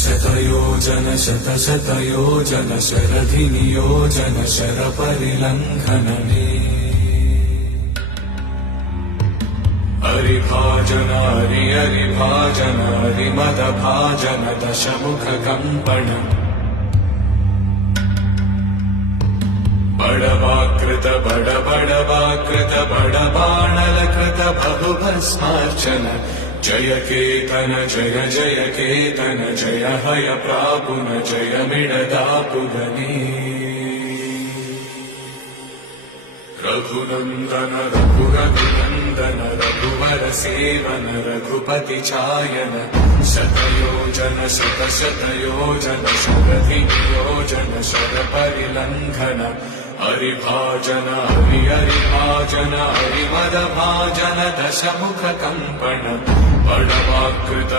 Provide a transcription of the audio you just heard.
शतयोजन शतशतयोजन शरधिनियोजन शरपरिलङ्घनने हरिभाजन हरिभाजन हरिमदभाजन दशमुखकम्पण बडवाकृत बडवाकृत बडबाणलकृत बहुभस्मार्चन जय केतन जय जय केतन जय हय प्रापुन जय मिडदापुगने रघुनन्दन रघुनन्दन रघुवर सेवन रघुपति चायन शतयोजन शतशतयोजन शरधिनियोजन शरपरिलङ्घन हरिभाजन हरिभाजन हरिमदभाजन दशमुखकम्पण बडवाकृत